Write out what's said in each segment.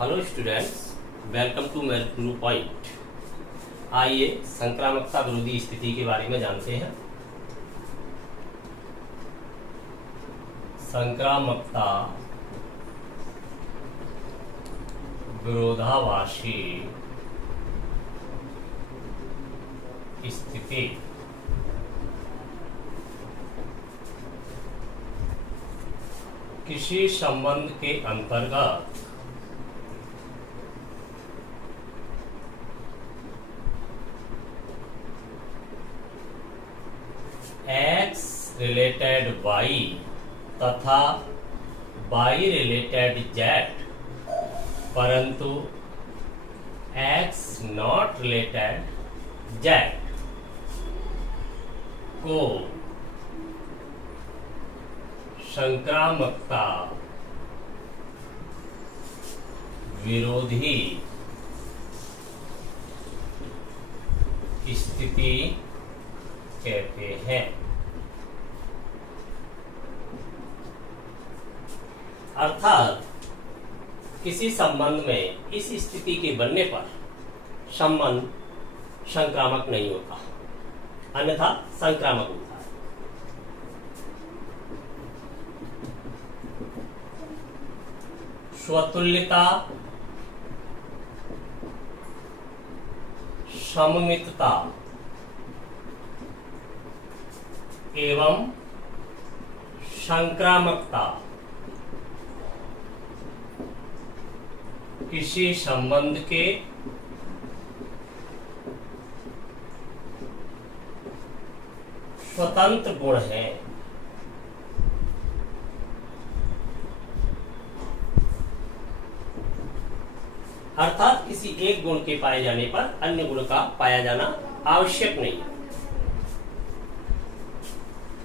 Hello students, welcome to math new point. आइए संक्रामकता विरोधी स्थिति के बारे में जानते हैं। संक्रामकता विरोधाभासी स्थिति किसी संबंध के अंतर्गत X रिलेटेड Y तथा Y रिलेटेड Z, परंतु X नॉट रिलेटेड Z को संक्रामकता विरोधी स्थिति कहते हैं। अर्थात किसी संबंध में इस स्थिति के बनने पर संबंध संक्रामक नहीं होता, अन्यथा संक्रामक होता है। स्वतुल्यता, सममितता एवं संक्रामकता किसी संबंध के स्वतंत्र गुण हैं। अर्थात किसी एक गुण के पाए जाने पर अन्य गुण का पाया जाना आवश्यक नहीं है।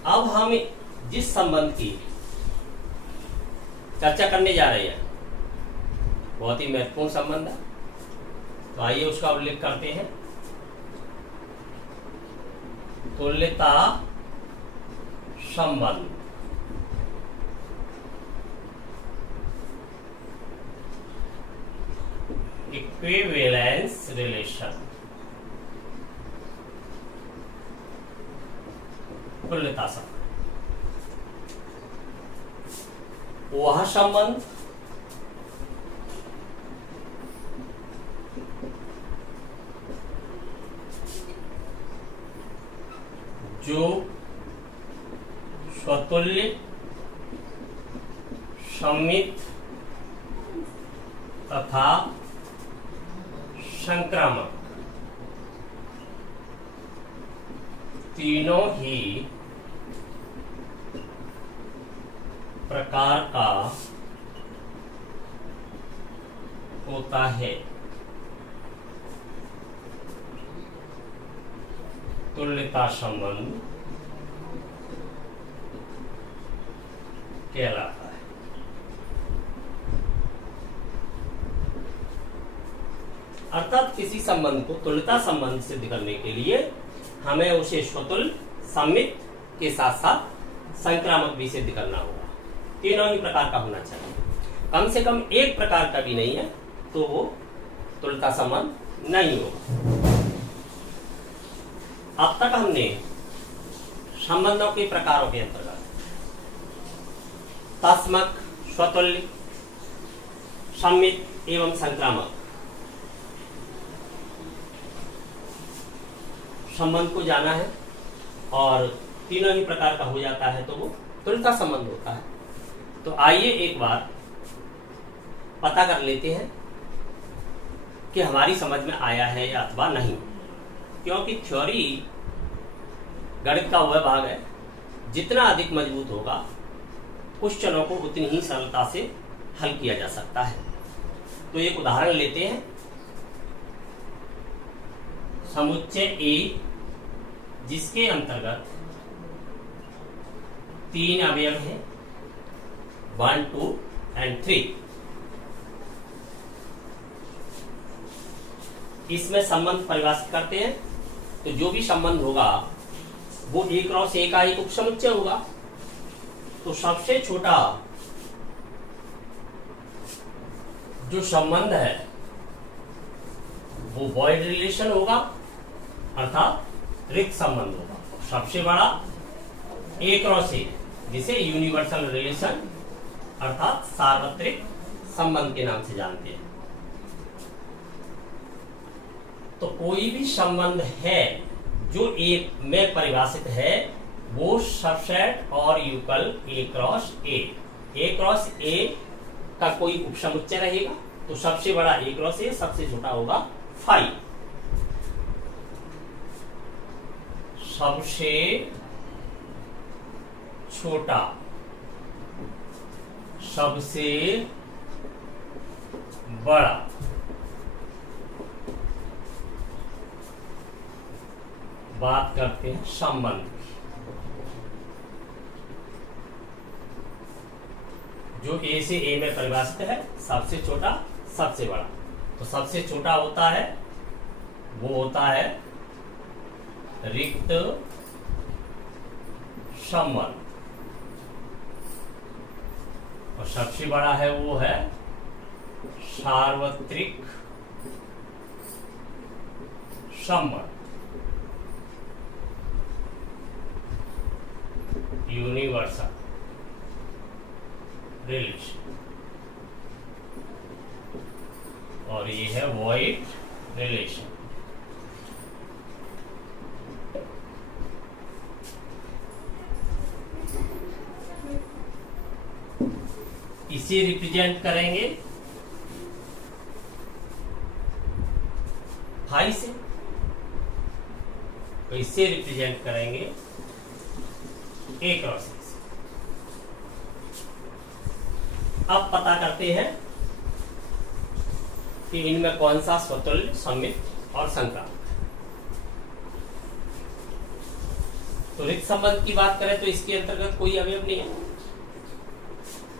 अब हम जिस संबंध की चर्चा करने जा रहे हैं बहुत ही महत्वपूर्ण संबंध है, तो आइए उसका उल्लेख करते हैं। तुल्यता संबंध। Equivalence relation. तुल्यता संबंध वह संबंध जो स्वतुल्य, सममित तथा संक्रामक तीनों ही प्रकार का होता है। तुल्यता संबंध कहलाता है। अर्थात किसी संबंध को तुल्यता संबंध सिद्ध करने के लिए हमें उसे स्वतुल्य, सममित के साथ साथ संक्रामक भी सिद्ध करना होगा। तीनों ही प्रकार का होना चाहिए, कम से कम एक प्रकार का भी नहीं है तो वो तुल्यता संबंध नहीं होगा। अब तक हमने संबंधों के प्रकारों के अंतर्गत तत्समक, स्वतुल्य, सममित एवं संक्रामक संबंध को जाना है, और तीनों ही प्रकार का हो जाता है तो वो तुल्यता संबंध होता है। तो आइए एक बार पता कर लेते हैं कि हमारी समझ में आया है या अथवा नहीं, क्योंकि थ्योरी गणित का वह भाग है जितना अधिक मजबूत होगा क्वेश्चनों को उतनी ही सरलता से हल किया जा सकता है। तो एक उदाहरण लेते हैं। समुच्चय ए जिसके अंतर्गत 3 अवयव हैं 1, 2 and 3। इसमें संबंध परिभाषित करते हैं, तो जो भी संबंध होगा वो एक क्रॉस ए का एक उपसमुच्चय होगा। तो सबसे छोटा जो संबंध है वो वॉइड रिलेशन होगा, अर्थात रिक्त संबंध होगा। सबसे बड़ा ए क्रॉस ए, जिसे यूनिवर्सल रिलेशन अर्थात सार्वत्रिक संबंध के नाम से जानते हैं। तो कोई भी संबंध है जो ए में परिभाषित है वो सबसेट और यूकल ए क्रॉस ए। ए क्रॉस ए का कोई उपसमुच्चय रहेगा, तो सबसे बड़ा ए क्रॉस ए, सबसे छोटा होगा फाई। सबसे छोटा, सबसे बड़ा, बात करते हैं संबंध की। जो ए से ए में परिभाषित है, सबसे छोटा सबसे बड़ा। तो सबसे छोटा होता है वो होता है रिक्त संबंध, और सबसे बड़ा है वो है सार्वत्रिक संबंध, यूनिवर्सल रिलेशन, और ये है वॉइड रिलेशन। इसे रिप्रेजेंट करेंगे फाई से, तो इसे रिप्रेजेंट करेंगे ए क्रॉस ए से। अब पता करते हैं कि इनमें कौन सा स्वतुल्य, सममित और संक्रामक है। तो रिक्त संबंध की बात करें तो इसके अंतर्गत कोई अवयव नहीं है,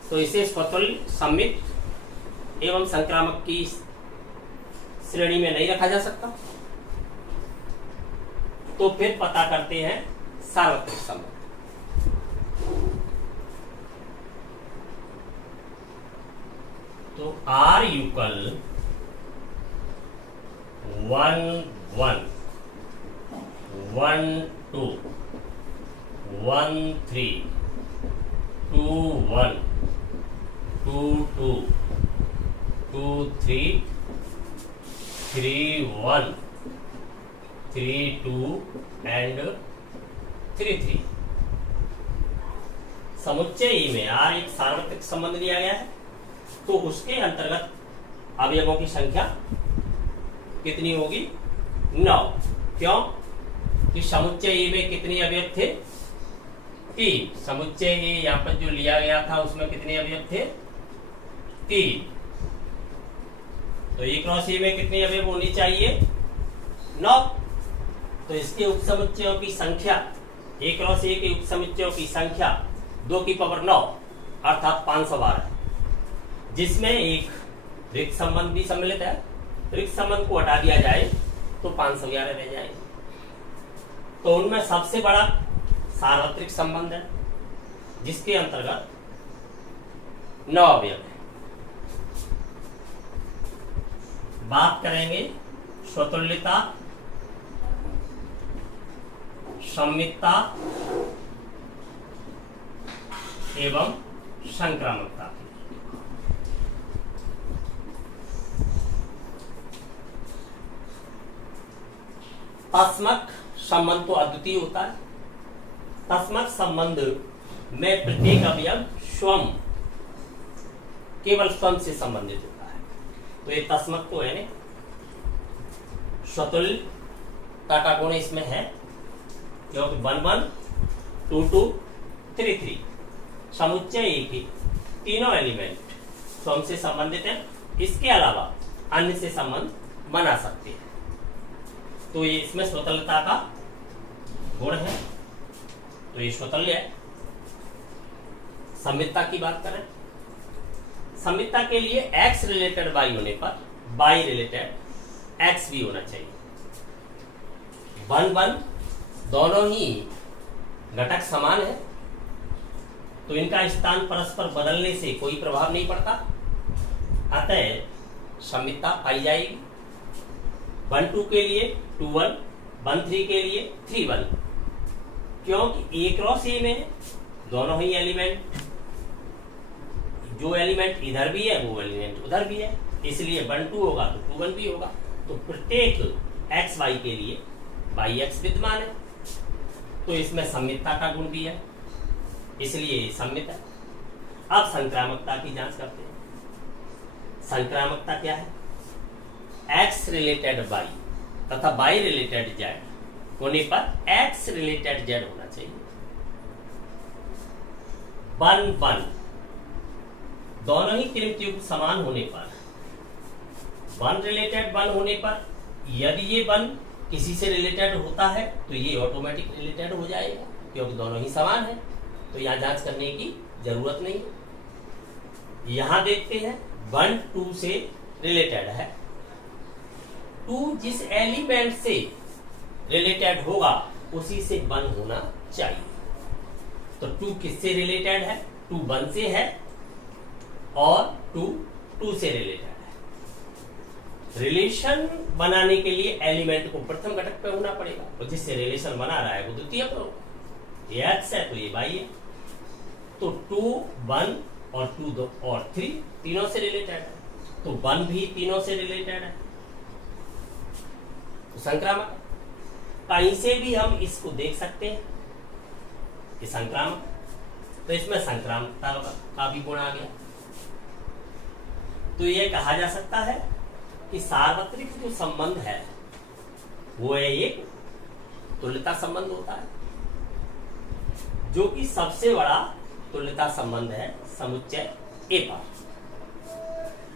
तो इसे स्वतुल्य, सममित एवं संक्रामक की श्रेणी में नहीं रखा जा सकता। तो फिर पता करते हैं सार्वत्रिक संबंध। तो R इक्वल 1 1 1 2 1 3 2 1 2 2 2 3 3 1 3 2 and 3 3। समुच्चय ई में R एक सार्वत्रिक संबंध लिया गया है, तो उसके अंतर्गत अवयवों की संख्या कितनी होगी? 9। क्यों? कि समुच्चय ए में कितने अवयव थे? 3। समुच्चय ए यहाँ पर जो लिया गया था उसमें कितने अवयव थे? 3। तो ए क्रॉस ए में कितने अवयव होनी चाहिए? 9। तो इसके उपसमुच्चयों की संख्या, ए क्रॉस ए के उपसमुच्चयों की संख्या 2 की पावर 9 अर्थात 512, जिसमें एक रिक्त संबंध भी सम्मिलित है। रिक्त संबंध को हटा दिया जाए तो 511 रह जाएंगे। तो उनमें सबसे बड़ा सार्वत्रिक संबंध है, जिसके अंतर्गत 9 अवयव है। बात करेंगे स्वतुल्यता, सम्मितता एवं संक्रामकता की। तस्मक संबंध तो अद्वितीय होता है। तस्मक संबंध में प्रत्येक अवयव स्वयं, केवल स्वयं से संबंधित होता है। तो ये तस्मक तो है नहीं। स्वतुल्यता का गुण इसमें है, क्योंकि 1 1 2 2 3 3 समुच्चय ए के तीनों एलिमेंट स्वयं से संबंधित हैं। इसके अलावा अन्य से संबंध बना सकते हैं। तो ये इसमें स्वतंत्रता का गुण है, तो ये स्वतंत्र है। सम्मितता की बात करें, सम्मितता के लिए x रिलेटेड y होने पर y रिलेटेड x भी होना चाहिए। 1 1 दोनों ही घटक समान है, तो इनका स्थान परस्पर बदलने से कोई प्रभाव नहीं पड़ता। अतः सममितता पाई जाएगी। 1 2 के लिए 2 1, 1 3 के लिए 3 1, क्योंकि A क्रॉस A में है, दोनों ही एलिमेंट, जो एलिमेंट इधर भी है वो एलिमेंट उधर भी है, इसलिए 1 2 होगा तो 2 1 भी होगा। तो प्रत्येक एक्स वाई के लिए बाई एक्स विद्यमान है, तो इसमें सममितता का गुण भी है, इसलिए ये सममित है। अब संक्रामकता की जांच करते हैं। संक्रामकता क्या है? एक्स रिलेटेड वाई तथा वाई रिलेटेड जेड होने पर एक्स रिलेटेड जेड होना चाहिए। 1 1, दोनों ही त्रिमितीय समान होने पर, 1 रिलेटेड 1 होने पर यदि ये 1 किसी से रिलेटेड होता है तो ये ऑटोमेटिक रिलेटेड हो जाएगा, क्योंकि दोनों ही समान है, तो यहां जांच करने की जरूरत नहीं है। यहां देखते हैं 1 2 से रिलेटेड है, 2 जिस एलिमेंट से रिलेटेड होगा उसी से 1 होना चाहिए। तो 2 किससे रिलेटेड है? 2 1 से है और 2 2 से रिलेटेड है। रिलेशन बनाने के लिए एलिमेंट को प्रथम घटक पे होना पड़ेगा, और जिससे रिलेशन बना रहा है वो द्वितीय पर होगा। ये एक्स है तो ये वाई है, तो 2 1 और 2 2 और 3 तीनों से रिलेटेड है, तो 1 भी तीनों से रिलेटेड है। तो संक्रामक कहीं से भी हम इसको देख सकते हैं कि संक्रामक, तो इसमें संक्रामकता का भी गुण आ गया। तो यह कहा जा सकता है कि सार्वत्रिक जो संबंध है वो है एक तुल्यता संबंध होता है, जो कि सबसे बड़ा तुल्यता संबंध है समुच्चय ए पर।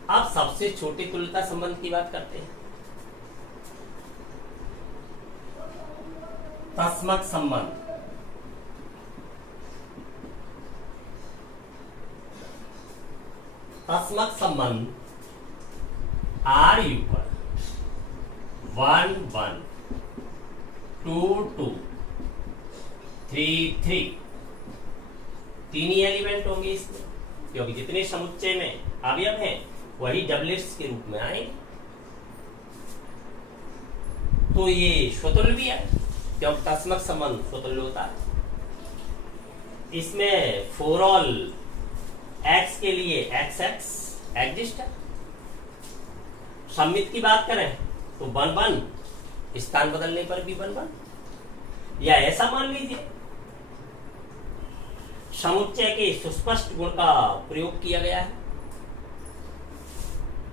अब सबसे छोटे तुल्यता संबंध की बात करते हैं। तस्मक संबंध। तस्मक संबंध आर इक्वल 1 1 2 2 3 3, तीन ही एलिमेंट होंगे इसमें, क्योंकि जितने समुच्चय में अवयव हैं वही डबलेट्स के रूप में आए। तो ये स्वतुल्य भी है, क्योंकि तस्मक संबंध स्वतुल्य होता है। इसमें फॉर ऑल एक्स के लिए एक्स एक्स एग्जिस्ट है। सममित की बात करें तो 1 1, स्थान बदलने पर भी 1 1, या ऐसा मान लीजिए समुच्चय के सुस्पष्ट गुण का प्रयोग किया गया है।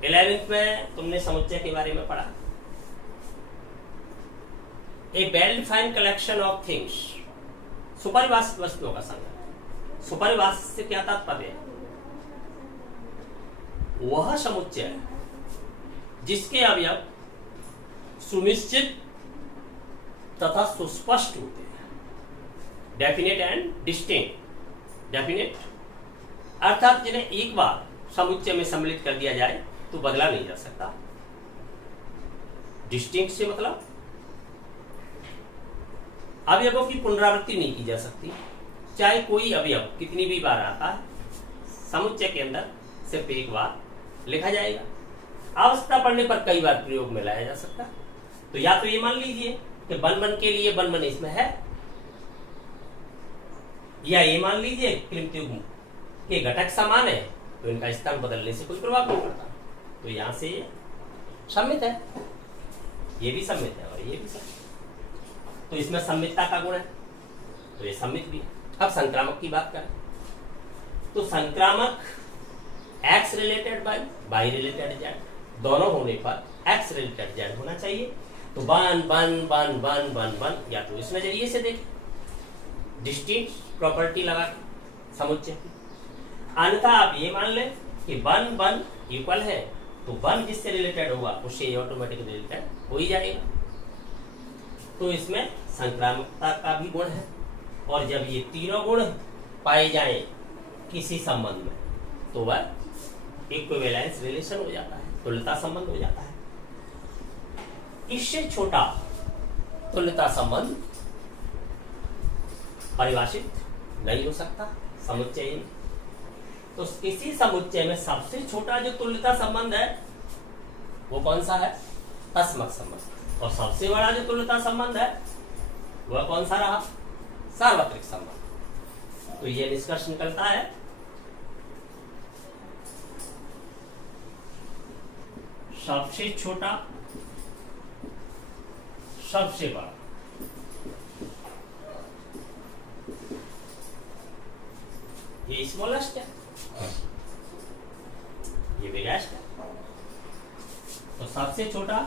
11th में तुमने समुच्चय के बारे में पढ़ा। A well defined collection of things, सुपरिभाषित वस्तुओं का संग्रह। सुपरिभाषित से क्या तात्पर्य है? वह समुच्चय जिसके अवयव सुनिश्चित तथा सुस्पष्ट होते हैं, डेफिनेट एंड डिस्टिंक्ट। डेफिनेट अर्थात जिन्हें एक बार समुच्चय में सम्मिलित कर दिया जाए तो बदला नहीं जा सकता। डिस्टिंक्ट से मतलब अवयवों की पुनरावृत्ति नहीं की जा सकती, चाहे कोई अवयव कितनी भी बार आता है समुच्चय के अंदर सिर्फ एक बार लिखा जाएगा। आवश्यकता पड़ने पर कई बार प्रयोग में लाया जा सकता। तो या तो ये मान लीजिए कि 1 1 के लिए 1 1 इसमें है, या ये मान लीजिए त्रिमितीय के घटक समान है तो इनका स्थान बदलने से कोई प्रभाव नहीं पड़ता। तो यहां से ये सम्मित है, ये भी सम्मित है और ये भी सम्मित। तो इसमें सम्मितता का गुण है, तो ये सम्मित भी है। अब संक्रामक की बात करें तो संक्रामक x related by, by related Z, दोनों होने पर एक्स रिलेटेड जेड होना चाहिए। तो 1 1 1 1 1 1, या तो इस नजरिए से देखें डिस्टिंक्ट प्रॉपर्टी लगा के समुच्चय की, अन्यथा आप ये मान लें कि 1 1 इक्वल है तो 1 जिससे रिलेटेड होगा उससे ऑटोमेटिक रिलेटेड हो ही जाएगा। तो इसमें संक्रामकता का भी गुण है, और जब ये तीनों गुण पाए जाएं किसी संबंध में तो वह इक्विवेलेंस रिलेशन हो जाता है, तुल्यता संबंध हो जाता है। इससे छोटा तुल्यता संबंध परिभाषित नहीं हो सकता समुच्चय में। तो किसी समुच्चय में सबसे छोटा जो तुल्यता संबंध है वो कौन सा है? तस्मक संबंध। और सबसे बड़ा जो तुल्यता संबंध है वह कौन सा रहा? सार्वत्रिक संबंध। तो ये निष्कर्ष निकलता है सबसे छोटा सबसे बड़ा ये स्मॉलेस्ट है, ये बिगेस्ट है। तो सबसे छोटा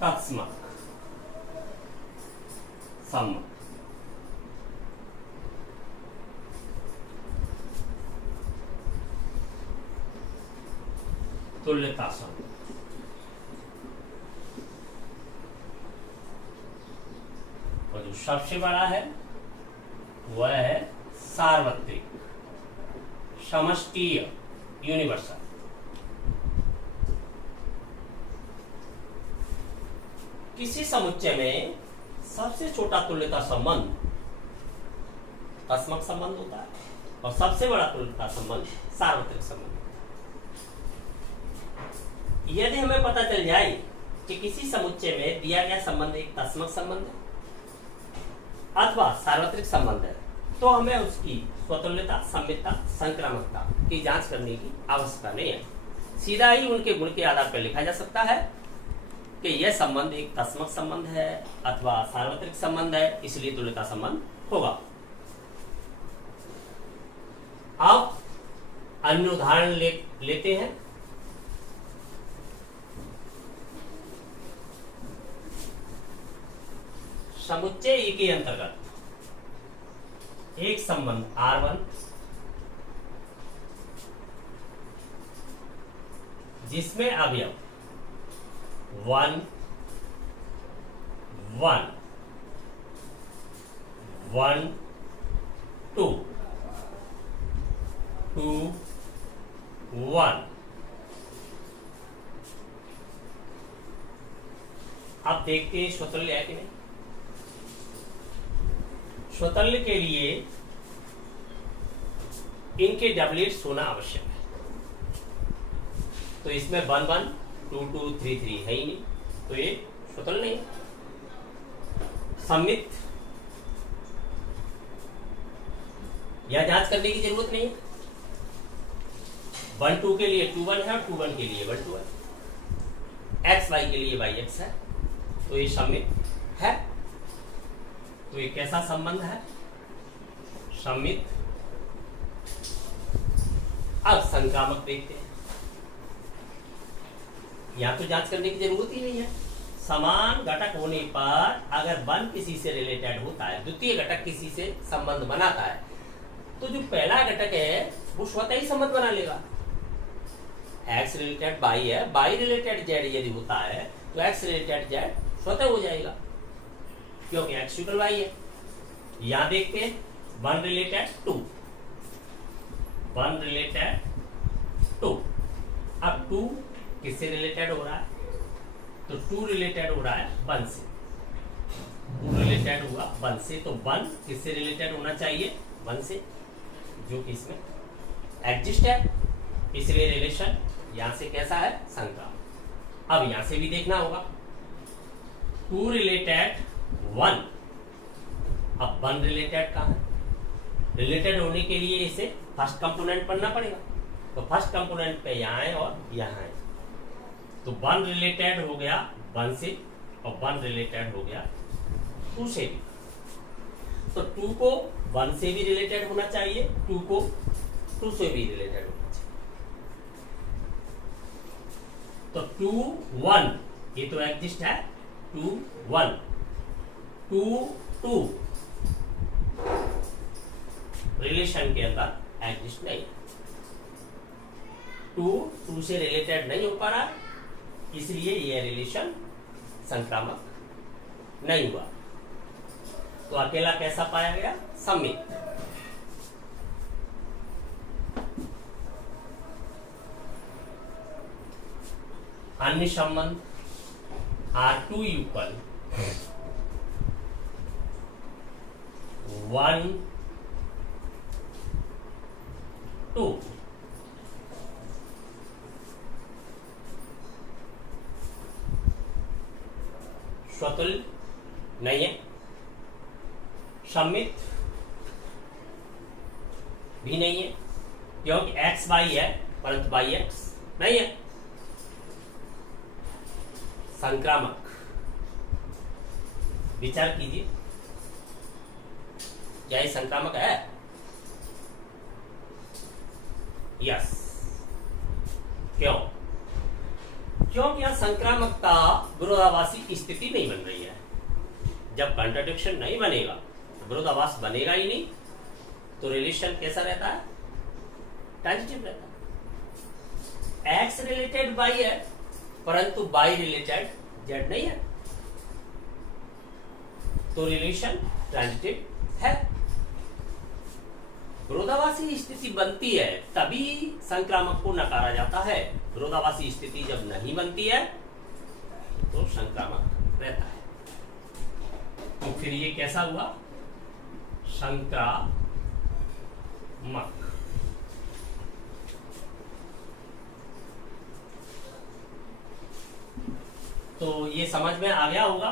तत्समक संबंध। तुल्यता संबंध। और जो सबसे बड़ा है वह है सार्वत्रिक समष्टीय यूनिवर्सल। किसी समुच्चय में सबसे छोटा तुल्यता संबंध तस्मक संबंध होता है और सबसे बड़ा तुल्यता संबंध सार्वत्रिक संबंध। यदि हमें पता चल जाए कि किसी समुच्चय में दिया गया संबंध एक तस्मक संबंध है अथवा सार्वत्रिक संबंध है तो हमें उसकी स्वतुल्यता, संमितता, संक्रामकता की जांच करने की आवश्यकता नहीं है। सीधा ही उनके गुण के आधार पर लिखा जा सकता है कि यह संबंध एक तस्मक संबंध है अथवा सार्वत्रिक संबंध है, इसलिए तुल्यता संबंध होगा। अब अन्य उदाहरण लेते हैं। समुच्चय ए के अंतर्गत एक संबंध R1 जिसमें अवयव 1 1 1 2 2 1। अब देखते हैं स्वतुल्य है कि नहीं। स्वतुल्य के लिए इनके डबलेट्स होना आवश्यक है। तो इसमें 1 1 2 2 3 3 है ही नहीं, तो ये स्वतुल्य नहीं है। सम्मित यह जांच करने की जरूरत नहीं है। 1 2 के लिए 2 1 है और 2 1 के लिए 1 2 है। x y के लिए y x है, तो ये सम्मित है। तो ये कैसा संबंध है? सम्मित। अब संक्रामक देखते हैं। यहां तो जांच करने की जरूरत ही नहीं है। समान घटक होने पर अगर 1 किसी से रिलेटेड होता है, द्वितीय घटक किसी से संबंध बनाता है, तो जो पहला घटक है वो स्वतः ही संबंध बना लेगा। x रिलेटेड y है, y रिलेटेड z यदि होता है तो x रिलेटेड z स्वतः हो जाएगा क्योंकि x इक्वल y है। यहां देखते हैं 1 रिलेटेड 2 1 रिलेटेड 2। अब 2 किससे रिलेटेड हो रहा है? तो 2 रिलेटेड हो रहा है 1 से। 2 रिलेटेड हुआ 1 से, तो 1 किससे रिलेटेड होना चाहिए? 1 से, जो कि इसमें एग्जिस्ट है, इसलिए रिलेशन यहां से कैसा है? संक्रामक। अब यहां से भी देखना होगा 2 रिलेटेड 1। अब 1 रिलेटेड कहां है? रिलेटेड होने के लिए इसे फर्स्ट कंपोनेंट पढ़ना पड़ेगा। तो फर्स्ट कंपोनेंट पे यहाँ है और यहाँ है, तो 1 रिलेटेड हो गया 1 से और 1 रिलेटेड हो गया 2 से भी। तो 2 को 1 से भी रिलेटेड होना चाहिए, 2 को 2 से भी रिलेटेड होना चाहिए। तो 2 1 ये तो एग्जिस्ट है। 2 1 2 2 रिलेशन के अंदर एग्जिस्ट नहीं। 2 2 से रिलेटेड नहीं हो पा रहा, इसलिए यह रिलेशन संक्रामक नहीं हुआ। तो अकेला कैसा पाया गया? सम्मित। अन्य संबंध R2 इक्वल 1 2 स्वतुल्य नहीं है, सममित भी नहीं है, क्योंकि x y है परंतु y x नहीं है। संक्रामक, विचार कीजिए, क्या ये संक्रामक है? यस। क्यों? क्योंकि यहां संक्रामकता विरोधाभासी स्थिति नहीं बन रही है। जब कॉन्ट्रडिक्शन नहीं बनेगा तो विरोधाभास बनेगा ही नहीं, तो रिलेशन कैसा रहता है? ट्रांजिटिव रहता है। एक्स रिलेटेड वाई है परंतु वाई रिलेटेड जेड नहीं है, तो रिलेशन ट्रांजिटिव है। विरोधाभासी स्थिति बनती है तभी संक्रामक को नकारा जाता है। विरोधाभासी स्थिति जब नहीं बनती है तो संक्रामक रहता है। तो फिर ये कैसा हुआ? संक्रामक। तो ये समझ में आ गया होगा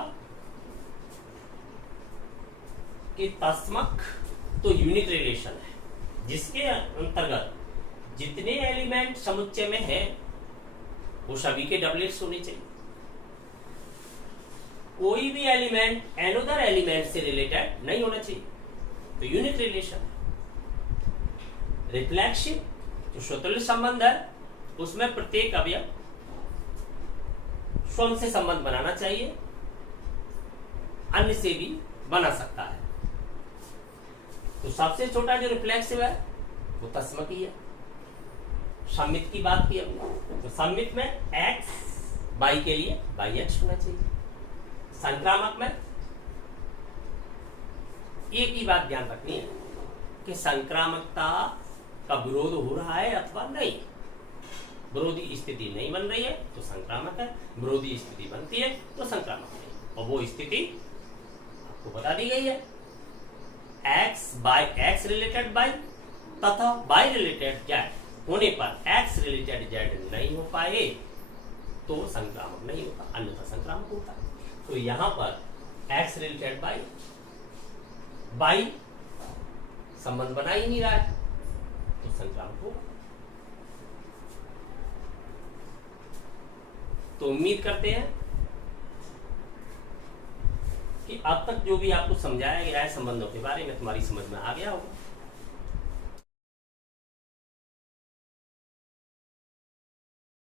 कि तस्मक तो यूनिक रिलेशन है, जिसके अंतर्गत जितने एलिमेंट समुच्चय में है वो सभी के डबलेट्स होने चाहिए। कोई भी एलिमेंट एनोदर एलिमेंट से रिलेटेड नहीं होना चाहिए, तो यूनिक रिलेशन है। रिफ्लेक्सिव जो स्वतंत्र संबंध है उसमें प्रत्येक अवयव स्वयं से संबंध बनाना चाहिए, अन्य से भी बना सकता है। तो सबसे छोटा जो रिफ्लेक्सिव है वो तस्मक ही है। सममित की बात की हमने, तो सममित में x y के लिए y(x) होना चाहिए। संक्रामक में एक ही बात ध्यान रखनी है कि संक्रामकता का विरोध हो रहा है अथवा नहीं। विरोधी स्थिति नहीं बन रही है तो संक्रामक है, विरोधी स्थिति बनती है तो संक्रामक है। और वो स्थिति आपको बता दी गई है, x रिलेटेड y तथा y रिलेटेड z होने पर x रिलेटेड z नहीं हो पाए तो संक्रामक नहीं होता, अन्यथा संक्रामक होता। तो यहां पर x रिलेटेड y संबंध बना ही नहीं रहा है तो संक्रामक होगा। तो उम्मीद करते हैं कि अब तक जो भी आपको समझाया गया है संबंधों के बारे में तुम्हारी समझ में आ गया होगा।